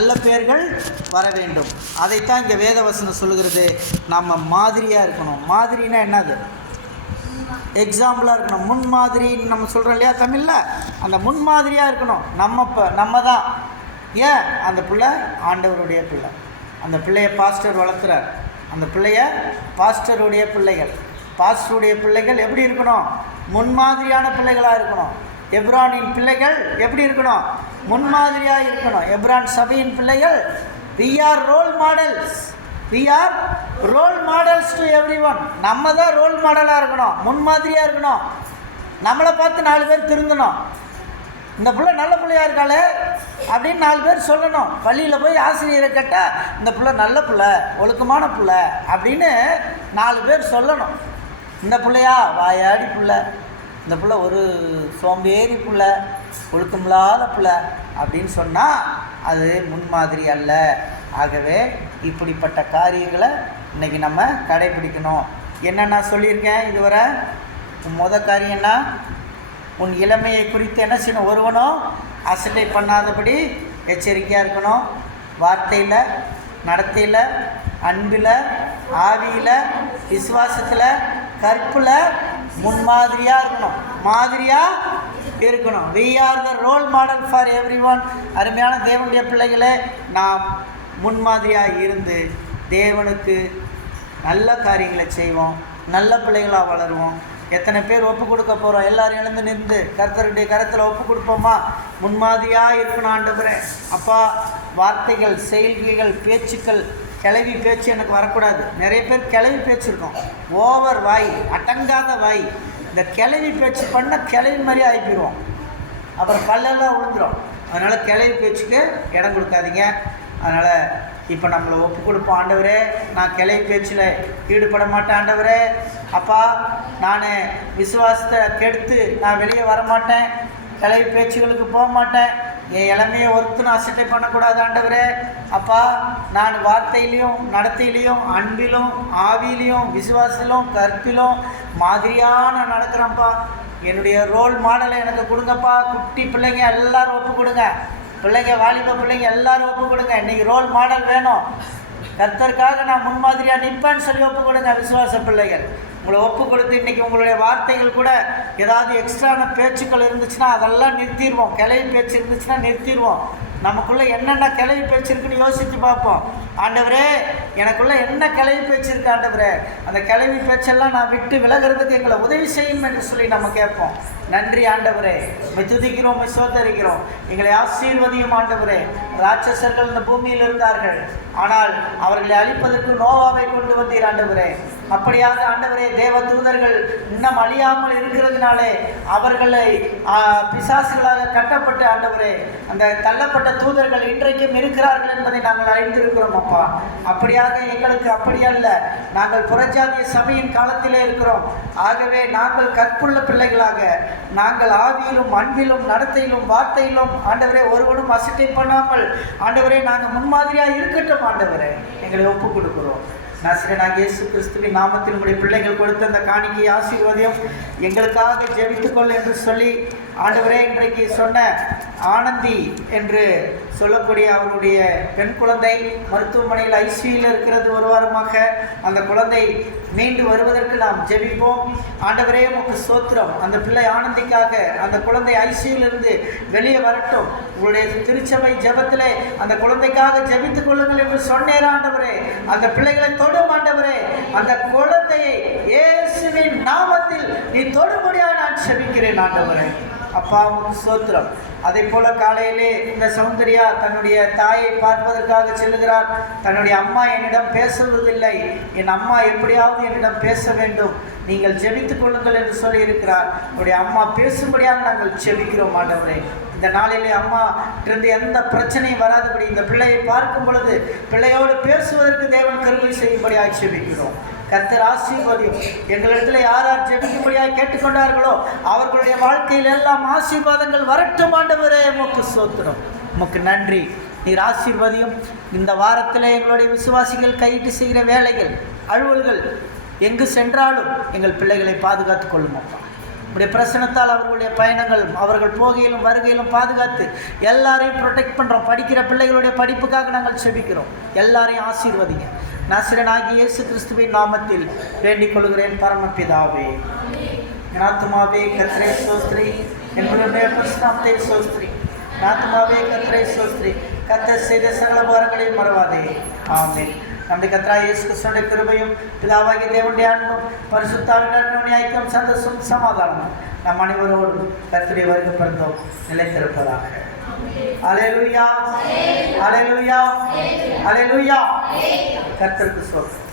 நல்ல பெயர்கள் வர வேண்டும். அதைத்தான் இங்கே வேதவசனம் சொல்லுகிறது. நம்ம மாதிரியாக இருக்கணும். மாதிரினா என்னது? எக்ஸாம்பிளாக இருக்கணும். முன்மாதிரின்னு நம்ம சொல்கிறோம் இல்லையா தமிழில், அந்த முன்மாதிரியாக இருக்கணும். நம்ம தான். ஏன்? அந்த பிள்ளை ஆண்டவருடைய பிள்ளை. அந்த பிள்ளையை பாஸ்டர் வளர்த்துறார். அந்த பிள்ளைய பாஸ்டருடைய பிள்ளைகள். பாஸ்டருடைய பிள்ளைகள் எப்படி இருக்கணும்? முன்மாதிரியான பிள்ளைகளாக இருக்கணும். எப்ரானின் பிள்ளைகள் எப்படி இருக்கணும்? முன்மாதிரியாக இருக்கணும். எப்ரான் சபையின் பிள்ளைகள் we are role models. we are role models to everyone. நம்ம தான் ரோல் மாடலாக இருக்கணும், முன்மாதிரியாக இருக்கணும். நம்மளை பார்த்து 4 பேர் திருந்தணும். இந்த பிள்ளை நல்ல பிள்ளையாக இருக்காளே அப்படின்னு 4 பேர் சொல்லணும். பள்ளியில் போய் ஆசிரியரை கேட்டால் இந்த பிள்ளை நல்ல பிள்ளை, ஒழுக்கமான பிள்ளை அப்படின்னு 4 பேர் சொல்லணும். இந்த பிள்ளையா வாயாடி பிள்ளை, இந்த பிள்ளை ஒரு சோம்பேறி பிள்ளை, ஒழுக்கமில்லாத பிள்ளை அப்படின்னு சொன்னால் அது முன்மாதிரி அல்ல. ஆகவே இப்படிப்பட்ட காரியங்களை இன்றைக்கி நம்ம கடைபிடிக்கணும். என்ன நான் சொல்லியிருக்கேன் இதுவரை? காரியம்னா உன் இளமையை குறித்து என்ன செய்யணும்? ஒருவனும் அசட்டை பண்ணாதபடி எச்சரிக்கையாக இருக்கணும். வார்த்தையில், நடத்தையில், அன்பில், ஆவியில், விசுவாசத்தில், கற்பில் முன்மாதிரியாக இருக்கணும், மாதிரியாக இருக்கணும். we are the role model for everyone. அருமையான தேவனுடைய பிள்ளைகளே, நாம் முன்மாதிரியாக இருந்து தேவனுக்கு நல்ல காரியங்களை செய்வோம், நல்ல பிள்ளைகளாக வளருவோம். எத்தனை பேர் ஒப்பு கொடுக்க போகிறோம்? எல்லோரும் எழுந்து நின்று கர்த்தருடைய கரத்தில் ஒப்பு கொடுப்போமா? முன்மாதிரியாக இருக்கணும். ஆண்டவரே அப்பா, வார்த்தைகள், செயல்கள், பேச்சுக்கள், கிளவி பேச்சு எனக்கு வரக்கூடாது. நிறைய பேர் கிளவி பேச்சு இருக்கும், ஓவர் வாய், அடங்காத வாய். இந்த கிளவி பேச்சு பண்ணால் கிளவி மாதிரி ஆகிப்பிடுவோம், அப்புறம் பல்லெல்லாம் விழுந்துடும். அதனால் கிளவி பேச்சுக்கு இடம் கொடுக்காதீங்க. அதனால் இப்போ நம்மளை ஒப்பு கொடுப்போம். ஆண்டவரே, நான் கிளவி பேச்சில் ஈடுபட மாட்டேன். ஆண்டவரே அப்பா, நான் விசுவாசத்தை கெடுத்து நான் வெளியே வரமாட்டேன், கிளவி பேச்சுகளுக்கு போக மாட்டேன், என் இளமையை ஒருத்தனும் அசட்டை பண்ணக்கூடாது. ஆண்டவரே அப்பா, நான் வார்த்தையிலையும், நடத்தையிலையும், அன்பிலும், ஆவியிலையும், விசுவாசத்திலும், கற்பிலும் மாதிரியாக நான் நடக்கிறேன்ப்பா. என்னுடைய ரோல் மாடலை எனக்கு கொடுங்கப்பா. குட்டி பிள்ளைங்க எல்லோரும் ஒப்பு கொடுங்க. பிள்ளைங்க, வாலிப பிள்ளைங்க எல்லோரும் ஒப்பு கொடுங்க. இன்றைக்கி ரோல் மாடல் வேணும். கர்த்தருக்காக நான் முன்மாதிரியாக நிற்பேன்னு சொல்லி ஒப்பு கொடுங்க. விசுவாச பிள்ளைகள் உங்களை ஒப்பு கொடுத்து இன்றைக்கி உங்களுடைய வார்த்தைகள் கூட ஏதாவது எக்ஸ்ட்ரான பேச்சுக்கள் இருந்துச்சுன்னா அதெல்லாம் நிறுத்திடுவோம். கிளவி பேச்சு இருந்துச்சுன்னா நிறுத்திடுவோம். நமக்குள்ளே என்னென்ன கிளவி பேச்சு இருக்குன்னு யோசித்து பார்ப்போம். ஆண்டவரே, எனக்குள்ளே என்ன கிளவி பேச்சு இருக்கு ஆண்டவரே, அந்த கிளவி பேச்செல்லாம் நான் விட்டு விலகிறதுக்கு எங்களை உதவி செய்யும் என்று சொல்லி நம்ம கேட்போம். நன்றி ஆண்டவரே, துதிக்கிறோம், சோதரிக்கிறோம். எங்களை ஆசீர்வதியும் ஆண்டவரே. ராட்சசர்கள் இந்த பூமியில் இருந்தார்கள், ஆனால் அவர்களை அழிப்பதற்கு நோவாவை கொண்டு வந்தீர் ஆண்டவரே. அப்படியாக ஆண்டவரே, தேவ தூதர்கள் இன்னும் அழியாமல் இருக்கிறதுனாலே அவர்களை பிசாசுகளாக கட்டப்பட்டு ஆண்டவரே, அந்த தள்ளப்பட்ட தூதர்கள் இன்றைக்கும் இருக்கிறார்கள் என்பதை நாங்கள் அறிந்திருக்கிறோம் அப்பா. அப்படியாக எங்களுக்கு அப்படி அல்ல, நாங்கள் புறஜாதிய சபையின் காலத்திலே இருக்கிறோம். ஆகவே நாங்கள் கற்புள்ள பிள்ளைகளாக, நாங்கள் ஆவியிலும், அன்பிலும், நடத்தையிலும், வார்த்தையிலும் ஆண்டவரே ஒருவனும் அசட்டை பண்ணாமல் ஆண்டவரே நாங்கள் முன்மாதிரியாக இருக்கட்டும். ஆண்டவரே எங்களை ஒப்புக் கொடுக்கிறோம். நாசிரியனாகிய இயேசு கிறிஸ்துவின் நாமத்தில் உங்களுடைய பிள்ளைகள் கொடுத்த அந்த காணிக்கை ஆசீர்வாதம் எங்களுக்காக ஜெபித்துக்கொள் என்று சொல்லி ஆண்டவரே, இன்றைக்கு சொன்ன ஆனந்தி என்று சொல்லக்கூடிய அவருடைய பெண் குழந்தை மருத்துவமனையில் ஐசியூவில் இருக்கிறது. ஒரு வாரமாக அந்த குழந்தை மீண்டு வருவதற்கு நாம் ஜெபிப்போம். ஆண்டவரே உமக்கு ஸ்தோத்திரம். அந்த பிள்ளை ஆனந்திக்காக அந்த குழந்தை ஐசியூவிலிருந்து வெளியே வரட்டும். உங்களுடைய திருச்சபை ஜெபத்திலே அந்த குழந்தைக்காக ஜெபித்துக் கொள்ளுங்கள் என்று சொன்னேன் ஆண்டவரே. அந்த பிள்ளைகளை தொடும் ஆண்டவரே. அந்த குழந்தையை இயேசுவின் நாமத்தில் நீ தொடும்படியாக நான் ஜெபிக்கிறேன் ஆண்டவரே. அப்பா உமக்கு ஸ்தோத்திரம். அதே போல காலையிலே இந்த சௌந்தர்யா தன்னுடைய தாயை பார்ப்பதற்காக செல்லுகிறார். தன்னுடைய அம்மா என்னிடம் பேசுவதில்லை, என் அம்மா எப்படியாவது என்னிடம் பேச வேண்டும், நீங்கள் ஜெபித்துக் கொள்ளுங்கள் என்று சொல்லி இருக்கிறார். உங்களுடைய அம்மா பேசும்படியாக நாங்கள் ஜெபிக்கிறோம் ஆண்டவரே. இந்த நாளிலே அம்மா இருந்து எந்த பிரச்சனையும் வராதபடி இந்த பிள்ளையை பார்க்கும் பொழுது பிள்ளையோடு பேசுவதற்கு தேவன் கிருபை செய்யும்படியாக ஜெபிக்கிறோம். கர்த்தர் ஆசீர்வதியும். எங்களிடத்தில் யார் யார் ஜெபிக்கும்படியாக கேட்டுக்கொண்டார்களோ அவர்களுடைய வாழ்க்கையில் எல்லாம் ஆசீர்வாதங்கள் வரட்டும் ஆண்டவரே. உமக்கு ஸ்தோத்திரம், உமக்கு நன்றி. நீர் ஆசீர்வதியும். இந்த வாரத்தில் எங்களுடைய விசுவாசிகள் கையிட்டு செய்கிற வேலைகள், அலுவல்கள் எங்கு சென்றாலும் எங்கள் பிள்ளைகளை பாதுகாத்து கொள்ளும் அப்பா. உடைய பிரசனத்தால் அவர்களுடைய பயணங்கள், அவர்கள் போகையிலும் வருகையிலும் பாதுகாத்து எல்லாரையும் ப்ரொடெக்ட் பண்ணுறோம். படிக்கிற பிள்ளைகளுடைய படிப்புக்காக நாங்கள் செபிக்கிறோம். எல்லாரையும் ஆசீர்வதிங்க. நசரேயனாகிய இயேசு கிறிஸ்துவின் நாமத்தில் வேண்டிக் கொள்கிறேன் பரமபிதாவே. என் ஆத்துமாவே கர்த்தரை ஸ்தோத்திரி, என்னுடைய பரிசுத்தத்தை ஸ்தோத்திரி. ஆத்துமாவே கர்த்தரை ஸ்தோத்திரி, கர்த்தர் செய்த சகல உபகாரங்களையும் மறவாதே. ஆமென். நம்முடைய கர்த்தராகிய இயேசு கிறிஸ்துவின் கிருபையும் பிதாவாகிய தேவனுடைய அன்பும் பரிசுத்த ஆவியானவருடைய ஐக்கியம் சந்தோஷமும் சமாதானமும் நம் அனைவரோடும் கர்த்தருடைய வருகை பிறந்தோம் நிலைத்திருப்பதாக. அல்லேலூயா, அல்லேலூயா, அல்லேலூயா. கர்த்தருக்கு ஸ்தோத்திரம்.